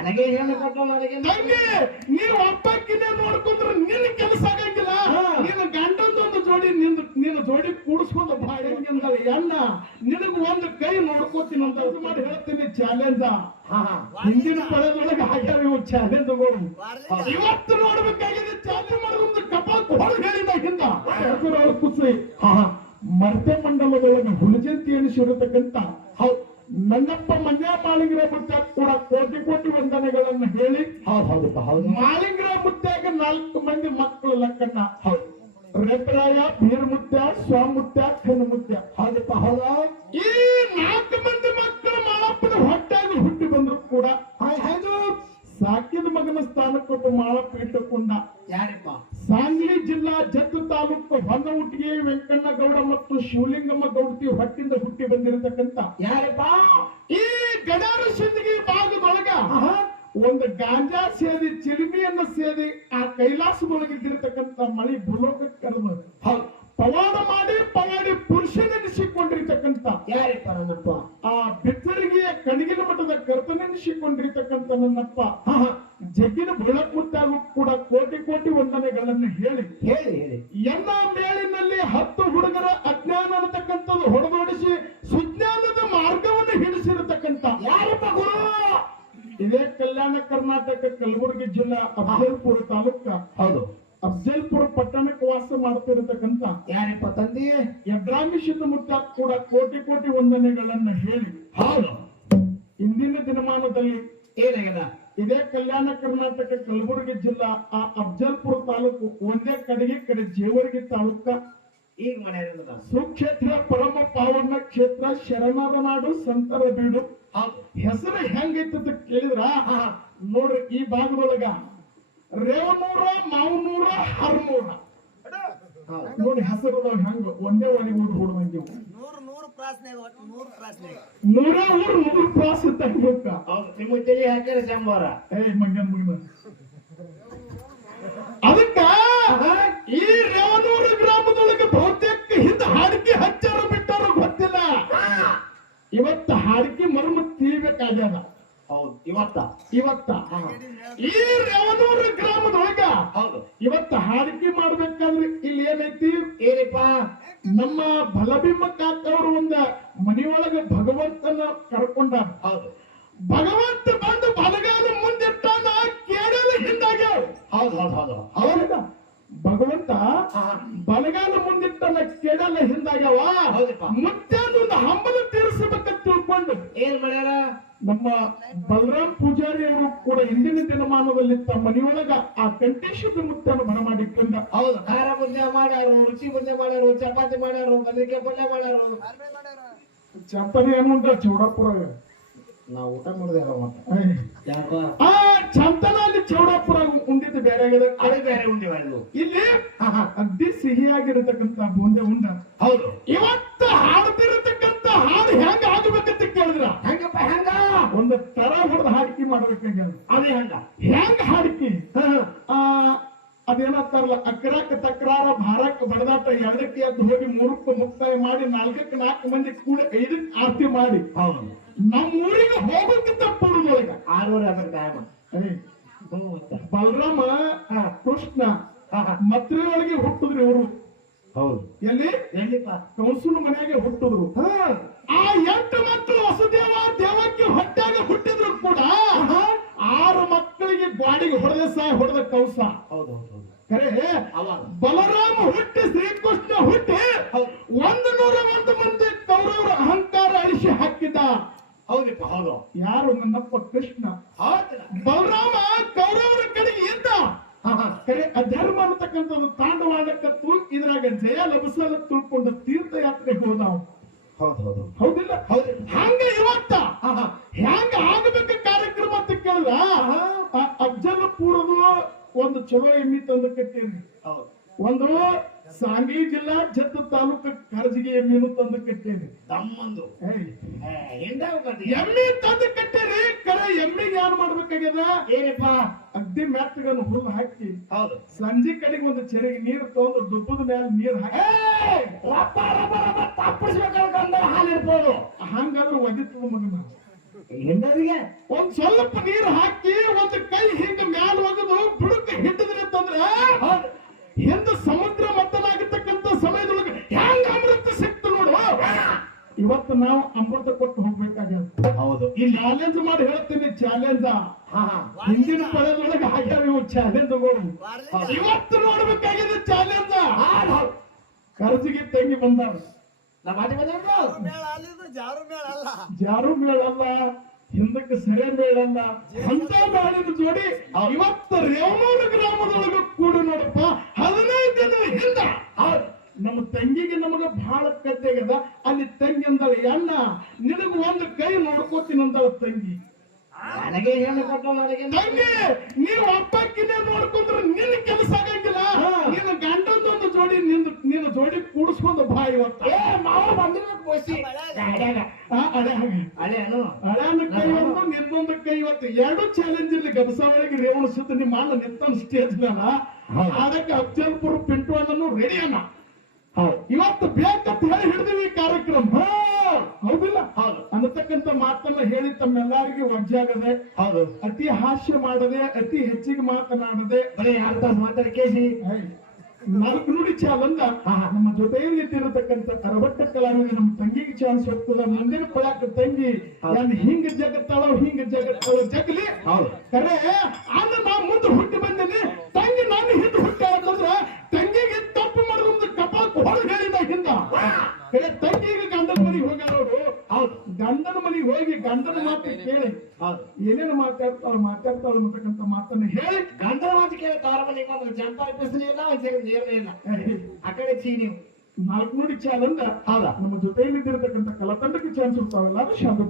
ನನಗೆ ಹೆಣ್ಣು ಕೊಟ್ಟು ನನಗೆ ತಂಗಿ ನೀವು ಒಬ್ಬಕ್ಕಿನೇ ನೋಡ್ಕೊಂಡ್ರೆ ನಿನ್ನ ಕೆಲಸ ಆಗಂಗಿಲ್ಲ. ನೀನು ಗಂಡಂದೊಂದು ಜೋಡಿ ನಿನ್ನ ಜೋಡಿ ಕೂಡಿಸ್ಕೊಂಡು ಬಾಳಂಗಿಂದ ಎಣ್ಣ ನಿನಗ ಒಂದು ಕೈ ನೋಡ್ಕೋತೀನಿ ಅಂತ ಮಾಡಿ ಹೇಳ್ತೀನಿ. ಚಾಲೆಂಜ ಹಿಂದಿನ ಪಡೆದೊಳಗೆ ಹಾಕ್ಯಾವ ಇವು ಚಾಲೆಂಜ್ಗಳು. ಇವತ್ತು ನೋಡ್ಬೇಕಾಗಿದೆ ಚಾಲೆಂಜ್ ಮಾಡೋದು ಕಪಾಲ್ ಹೊರಗೆ ಹೇಳಿದ ಹಿಂದ ಖುಷಿ. ಮರ್ತೆ ಮಂಡಲದೊಳಗೆ ಹುಲಜಂತಿ ಎನಿಸಿರತಕ್ಕಂತ ನನ್ನಪ್ಪ ಮಂಡ್ಯ ಮಾಳಿಂಗ್ರ ಮುತ್ಯ ಕೂಡ ಕೋಟಿ ಕೋಟಿ ವಂದನೆಗಳನ್ನು ಹೇಳಿ ಮಾಳಿಂಗ್ರ ಮುತ್ಯಾಗ 4 ಮಂದಿ ಮಕ್ಕಳು ಲಕ್ಕಣ್ಣ. ರೆಪರಾಯ ಬೀರ್ಮುತ್ಯ ಸ್ವಾಮುತ್ಯ ಖನ್ಮುತ್ಯ. ಹೌದಪ್ಪ ಹೌದ. ಈ 4 ಮಂದಿ ಮಕ್ಕಳು ಮಾಳಪ್ಪನ ಹೊಟ್ಟಾಗಿ ಹುಟ್ಟಿ ಬಂದ್ರು ಕೂಡ ಸಾಕಿದ ಮಗನ ಸ್ಥಾನಕ್ಕೊಟ್ಟು ಮಾಳಪ್ಪ ಇಟ್ಟುಕೊಂಡ. ಯಾರಪ್ಪ? ಸಾಂಗ್ಲಿ ಜಿಲ್ಲಾ ಜತ್ತು ತಾಲೂಕು ಹೊನ್ನವುಟ್ಟಿಗೆ ವೆಂಕಣ್ಣ ಗೌಡ ಮತ್ತು ಶಿವಲಿಂಗಮ್ಮ ಗೌಡತಿ ಹೊಟ್ಟಿಂದ ಹುಟ್ಟಿ ಬಂದಿರತಕ್ಕಂತ ಯಾರಪ್ಪ? ಈ ಗಡಾರ ಸಿಂದಗಿ ಭಾಗದೊಳಗ ಒಂದು ಗಾಂಜಾ ಸೇದಿ ಚಿಲಿಮಿಯನ್ನ ಸೇದಿ ಆ ಕೈಲಾಸದೊಳಗಿದ್ದಿರತಕ್ಕಂತ ಮಳಿ ಭೂಲೋಕಕ್ಕೆ ಕರೆದು ಪವಾಡ ಮಾಡಿ ಪುರುಷನೆನಿಸಿಕೊಂಡಿರ್ತಕ್ಕಂತ ಯಾರಪ್ಪ? ನನ್ನಪ್ಪ. ಆ ಬಿತ್ತರಿಗೆಯ ಕಣಿಗಿನ ಮಠದ ಕರ್ತನೆನಿಸಿಕೊಂಡಿರ್ತಕ್ಕಂತ ನನ್ನಪ್ಪ ಜಗ್ಗಿನ ಬುಳಕುತ್ತಾಗೂ ಕೂಡ ಕೋಟಿ ಕೋಟಿ ವಂದನೆಗಳನ್ನು ಹೇಳಿ ಎಲ್ಲ ಮೇಲಿನಲ್ಲಿ 10 ಹುಡುಗರ ಅಜ್ಞಾನ ಅನ್ನತಕ್ಕಂಥದ್ದು ಹೊಡೆದೋಡಿಸಿ ಸುಜ್ಞಾನದ ಮಾರ್ಗವನ್ನು ಹಿಡಿಸಿರತಕ್ಕಂತ ಯಾರಪ್ಪ ಗುರು? ಇದೇ ಕಲ್ಯಾಣ ಕರ್ನಾಟಕ ಕಲಬುರಗಿ ಜಿಲ್ಲಾ ಅಫಜಲ್ಪುರ ತಾಲೂಕ ಅಫಜಲ್ಪುರ ಪಟ್ಟಣಕ್ಕೆ ವಾಸ ಮಾಡ್ತಿರತಕ್ಕಂತ ಯಾರಪ್ಪ ತಂದೆ? ಯಡ್ರಾಮಿ ಸಿದ್ಧಮುತ್ತ ಕೂಡ ಕೋಟಿ ಕೋಟಿ ವಂದನೆಗಳನ್ನು ಹೇಳಿ ಇಂದಿನ ದಿನಮಾನದಲ್ಲಿ ಏನಾಗದ ಇದೇ ಕಲ್ಯಾಣ ಕರ್ನಾಟಕ ಕಲಬುರಗಿ ಜಿಲ್ಲಾ ಆ ಅಫಜಲ್ಪುರ ತಾಲೂಕು ಒಂದೇ ಕಡೆ ಜೇವರ್ಗಿ ತಾಲೂಕ ಈಗ ಮನೆ ಸುಕ್ಷೇತ್ರ ಪರಮ ಪಾವನ ಕ್ಷೇತ್ರ ಶರಣರ ನಾಡು ಸಂತರ ಬೀಡು. ಹೆಸರು ಹೆಂಗೈತ ಕೇಳಿದ್ರ ನೋಡ್ರಿ ಈ ಭಾಗದೊಳಗ ರೇವನೂರ ಮಾವನೂರ ಹರನೂರ ನೋಡಿ ಹೆಸರು ಹೆಂಗ ಒಂದೇ ಒಲಿ ಊರು ಹುಡುಗಂಗಿವು 100 ಕ್ರಾಸ್ ಇತ್ತ ನಿಮ್ಮ ತಲೆ ಹಾಕ್ಯಾರ ಸಂಬಾರ. ಅದಕ್ಕ ಈ ರೇವನೂರು ಗ್ರಾಮದೊಳಗೆ ಬಹುತೇಕ ಹಿಂದ ಹಾಡಿಕೆ ಹಚ್ಚಾರ ಬಿಟ್ಟಾರ ಗೊತ್ತಿಲ್ಲ. ಇವತ್ತ ಹಾಡಿಕೆ ಮರ್ಮ ತಿಳಿಬೇಕಾಗ್ಯದ. ಇವತ್ತ ಈ ರೇವನೂರು ಗ್ರಾಮದೊಳಗ ಇವತ್ತ ಹಾಡಿಕೆ ಮಾಡ್ಬೇಕಾದ್ರೆ ಇಲ್ಲಿ ಏನೈತಿ ಏನಪ್ಪ? ನಮ್ಮ ಬಲಭೀಮ ಕಾಕವರು ಒಂದ ಮನೆಯೊಳಗ ಭಗವಂತನ ಕರ್ಕೊಂಡಾರ. ಭಗವಂತ ಬಂದು ಬಲಗಾಲ ಮುಂದಿಟ್ಟಾನ ಕೇಳಲು ಹಿಂದಾಗ್ಯಾವ. ಹೌದ ಭಗವಂತ ಬಲಗಾಲ ಮುಂದಿಟ್ಟನ ಕೇಳಲ್ಲ ಹಿಂದಾಗ್ಯಾವ. ಮುತ್ಯಾನೊಂದು ಹಂಬಲ ತೀರಿಸಬೇಕಂತ ತಿಳ್ಕೊಂಡು ಏನ್ ಮಾಡ್ಯಾರ ನಮ್ಮ ಬಲರಾಮ್ ಪೂಜಾರಿ ಅವರು ಕೂಡ ಹಿಂದಿನ ದಿನಮಾನದಲ್ಲಿ ತಮ್ಮ ಮನೆಯೊಳಗ ಆ ಕಂಠೇಶ್ವರ ಮುತ್ತನ್ನು ಬರಮಾಡಿಕೊಂಡ. ಖಾರ ಮುದ್ದೆ ಮಾಡ್ಯಾರು, ರುಚಿ ಮುದ್ದೆ ಮಾಡ್ಯಾರು, ಚಪಾತಿ ಮಾಡ್ಯಾರು, ಬದನೆಕಾಯಿ ಪಲ್ಯ ಮಾಡ್ಯಾರು. ಚಪಾತಿ ಏನು ಅಂತ ಚೌಡಾಪುರ ನಾವು ಊಟ ಮಾಡಿದೇವ. ಆ ಚಂತನ ಅಲ್ಲಿ ಚೌಡಾಪುರ ಉಂಡಿದ್ದು ಬೇರೆ ಅದೇ ಬೇರೆ ಉಂಡಿವ. ಇಲ್ಲಿ ಅಗ್ದಿ ಸಿಹಿಯಾಗಿರತಕ್ಕಂತ ಬೂಂದೆ ಉಂಡ. ಇವತ್ತು ಹಾಡ್ತಿರತಕ್ಕಂತ ಹಾಡು ಹೆಂಗ ಆಗಬೇಕಂತ ಕೇಳಿದ್ರ ಹೆಂಗಪ್ಪ? ಹೆಂಗ ಒಂದು ತರ ಹೊಡೆದ ಹಾಡಿಕೆ ಮಾಡ್ಬೇಕಾಗ್ಯ. ಅದೇ ಹೆಂಗ ಹಾಡಿಕೆ ಅದೇನಂತಾರಲ್ಲ ಅಕ್ರಾಕ ತಕ್ರಾರ ಭಾರಕ್ ಬಡದಾಟ 2ಕ್ಕೆ ಎದ್ದು ಹೋಗಿ 3ಕ್ಕೆ ಮುಕ್ತಾಯ ಮಾಡಿ 4ಕ್ಕೆ 4 ಮಂದಿ ಕೂಡ 5ಕ್ಕೆ ಆರತಿ ಮಾಡಿ ನಮ್ಮ ಊರಿಗೆ ಹೋಗೋಕ್ಕಿಂತ ಪೂರ್ವದೊಳಗ 6 ಬಲರಾಮ ಕೃಷ್ಣ ಮತ್ರಿಯೊಳಗೆ ಹುಟ್ಟಿದ್ರು ಇವರು. ಎಲ್ಲಿ ಕಂಸುನ ಮನೆಯಾಗೆ ಹುಟ್ಟಿದ್ರು. ಆ 8 ಮಕ್ಕಳು ವಸುದೇವ ದೇವಕ್ಕೆ ಹೊಟ್ಟಾಗ ಹುಟ್ಟಿದ್ರು ಕೂಡ 6 ಮಕ್ಕಳಿಗೆ ಗಾಡಿಗೆ ಹೊಡೆದ ಕಂಸ. ಖರೆ ಬಲರಾಮ ಹುಟ್ಟಿ ಶ್ರೀಕೃಷ್ಣ ಹುಟ್ಟಿ 101 ಮಂದಿ ಕೌರವರ ಅಹಂಕಾರ ಅಳಿಸಿ ಹಾಕಿದ್ದ. ಯಾರು? ನನ್ನಪ್ಪ ಕೃಷ್ಣ. ಬಲರಾಮ ಕೌರವರ ಕಡೆಗೆ ಇದ್ದ. ಖರೆ ಅಧರ್ಮ ಅನ್ನತಕ್ಕಂಥದ್ದು ತಾಂಡವಾಡಕ್ಕತ್ತು ಇದ್ರಾಗ ಜಯ ಲಭಿಸಲು ತಿಳ್ಕೊಂಡ ತೀರ್ಥಯಾತ್ರೆಗೆ ಹೋದ. ಹೌದಿಲ್ಲ? ಹಂಗ ಇವತ್ತ ಹೆಂಗ ಆಗಬೇಕು ಕಾರ್ಯಕ್ರಮ ಅಂತ ಕೇಳಿದ್ರ ಅಫಜಲ್ಪುರದ ಒಂದು ಚಲೋ ಎಮ್ಮಿ ತಂದು ಕಟ್ಟೇರಿ. ಒಂದು ಸಾಂಗ್ಲಿ ಜಿಲ್ಲಾ ಜತ್ತು ತಾಲೂಕು ಕರಜಿಗೆ ಎಮ್ಮಿನು ತಂದು ಕಟ್ಟೇರಿ. ತಮ್ಮಂದು ಎಮ್ಮಿ ತಂದು ಕಟ್ಟೇರಿ. ಕರೆ ಎಮ್ಮಿಗೆ ಯಾರು ಮಾಡ್ಬೇಕಾಗ್ಯದ ಏನಪ್ಪ? ಅಗ್ದಿ ಮೆತ್ತಗನ್ನು ಹುರಿದು ಹಾಕಿ ಸಂಜೆ ಕಡೆಗೆ ಒಂದು ಚೆರೆಗೆ ನೀರು ತಗೊಂಡು ಡುಬ್ಬದ ಮೇಲೆ ನೀರು ಹಾಕಿ ಹಾಲಿರ್ಬೋದು. ಹಂಗಾದ್ರೆ ಒದಿತದ ಮಗನ. ಹೆಣ್ಣರಿಗೆ ಒಂದ್ ಸ್ವಲ್ಪ ನೀರು ಹಾಕಿ ನಾವು ಅಮೃತ ಕೊಟ್ಟು ಹೋಗ್ಬೇಕಾಗ್ಯದ. ಹೌದು ಈ ಚಾಲೆಂಜ್ ಮಾಡಿ ಹೇಳ್ತೀನಿ, ಚಾಲೆಂಜ ಹಾ ಹಿಂದಿನ ಪಡೆದೊಳಗೆ ಆಗ್ಯಾವ ಇವು ಚಾಲೆಂಜ್ಗಳು. ಇವತ್ತು ನೋಡ್ಬೇಕಾಗಿದೆ ಚಾಲೆಂಜ. ಕರ್ಜಿಗೆ ತಂಗಿ ಬಂದಾರ, ನಾ ಮಾತಿ ಬಂದ ಜಾರು ಮೇಳಲ್ಲ, ಹಿಂದಕ್ಕೆ ಸೆರೆ ಮೇಳಲ್ಲ, ಅಂತ ಮಾಡಿದ ಜೋಡಿ ಇವತ್ತು ರೇವನೂರು ಗ್ರಾಮದೊಳಗೆ ಕೂಡಿ ನೋಡಪ್ಪ 15 ದಿನದ ಹಿಂದ ನಮ್ಮ ತಂಗಿಗೆ ನಮಗ ಬಹಳ ಕಟ್ಟೆಗದ. ಅಲ್ಲಿ ತಂಗಿ ಅಂದಳ, ಅಣ್ಣ ನಿನಗ ಒಂದು ಕೈ ನೋಡ್ಕೋತೀನಿ ಅಂದಳ ತಂಗಿ. ನನಗೆ ಹೇಳಿ ಕೊಟ್ಟು ನನಗೆ ತಂಗಿ ನೀವು ಅಪ್ಪಕ್ಕಿನೇ ನೋಡ್ಕೊಂಡ್ರೆ ನಿನ್ನ ಕೆಲಸ ಆಗಂಗಿಲ್ಲ. ನಿನ್ನ ಗಂಡಂದೊಂದು ಜೋಡಿ ನಿನ್ನ ಜೋಡಿ ಕೂಡಿಸ್ಕೊಂಡು ಬಾ ಇವತ್ತು. ಮಾವ ಬಂದಿರೋದು ಬೋಸಿ ಹಳೆನು ಹಳೆಯನ್ನ ಕೈ ಒಂದು ನಿನ್ನೊಂದು ಕೈ ಇವತ್ತು ಎರಡು ಚಾಲೆಂಜ್ ಇಲ್ಲಿ ಗಬಸಾವಳಿಗೆ ರೇವಣ ಸುತ್ತ ನಿಮ್ಮ ಅಣ್ಣ ನಿಂತಾನ ಸ್ಟೇಜ್ ಮೇಲ. ಅದಕ್ಕೆ ಅಫ್ಜಲ್ಪುರ ಪಿಂಟು ಅನ್ನೋನು ರೆಡಿ ಅಣ್ಣ. ಇವತ್ತು ಬೇಕಂತ ಹೇಳಿ ಹಿಡಿದಿವಿ ಈ ಕಾರ್ಯಕ್ರಮ. ಹೌದಿಲ್ಲ? ಅನ್ನತಕ್ಕಂತ ಮಾತನ್ನ ಹೇಳಿ ತಮ್ಮೆಲ್ಲರಿಗೂ ವಜ್ಜಾಗದೆ, ಹೌದು ಅತಿ ಹಾಸ್ಯ ಮಾಡದೆ, ಅತಿ ಹೆಚ್ಚಿಗೆ ಮಾತನಾಡದೆ, ಬರೀ 2 ತಾಸು ಮಾತಾಡಿ ಕೇಸಿ 4 ನುಡಿ ಚಾಲಂದ ನಮ್ಮ ಜೊತೆಯಲ್ಲಿ ನಿಂತಿರತಕ್ಕಂತ ಅರವಟ್ಟ ಕಲಾವಿದ ನಮ್ಮ ತಂಗಿಗೆ ಚಾನ್ಸ್ ಹೋಗ್ತದ. ಮುಂದಿನ ಪಳಾಕ ತಂಗಿ ನಾನು ಹಿಂಗ ಜಗತ್ತಾಳೋ ಹಿಂಗ ಜಗತ್ತಾಳೋ ಜಗಲಿ ಕರೆ ಅನ್ನ ನಾ ಮುಂದೆ ಹುಟ್ಟಿ ಬಂದೇನೆ, ತಂಗಿ ನಾನು ಹಿಂದೆ ಹುಟ್ಟಿ ಅಂತಂದ್ರ ತಂಗಿಗೆ ತಪ್ಪು ಮಾಡೋದು ಕಪಾಳಕ್ಕೆ ಹೊಡೆದು ಹೇಳಿದ ಹಿಂದ. ಕರೆ ತಂಗಿಗೆ ಗಂಡನ ಮನೆಗೆ ಹೋಗ್ಯಾರವ್ರು. ಹೌದು, ಗಂಡನ ಮನೆಗೆ ಹೋಗಿ ಗಂಡನ ಮಾತು ಕೇಳಿ ಏನೇನು ಮಾತಾಡ್ತಾಳ ಅನ್ನತಕ್ಕಂತ ಮಾತನ್ನ ಹೇಳಿ ಗಂಧದ ಮಾತು ಕೇಳಿ ತವರ ಮನೆಗೆ ಒಂದು ಜಂಪಾರ್ ಬಿಸಿಲು ಇಲ್ಲ, ಒಂದ್ ಸೆಕೆಂಡ್ ನೀರು ಇಲ್ಲ. ಆ ಕಡೆ ಚೀ ನೀವು 4 ನುಡಿ ಚಾಲಂದ ನಮ್ಮ ಜೊತೆಯಲ್ಲಿ ಇದ್ದಿರತಕ್ಕಂತ ಕಲಾತಂಡಕ್ಕೆ ಚಾನ್ಸ್ ಇರ್ತಾವಲ್ಲ, ಅದು ಶಾಂತ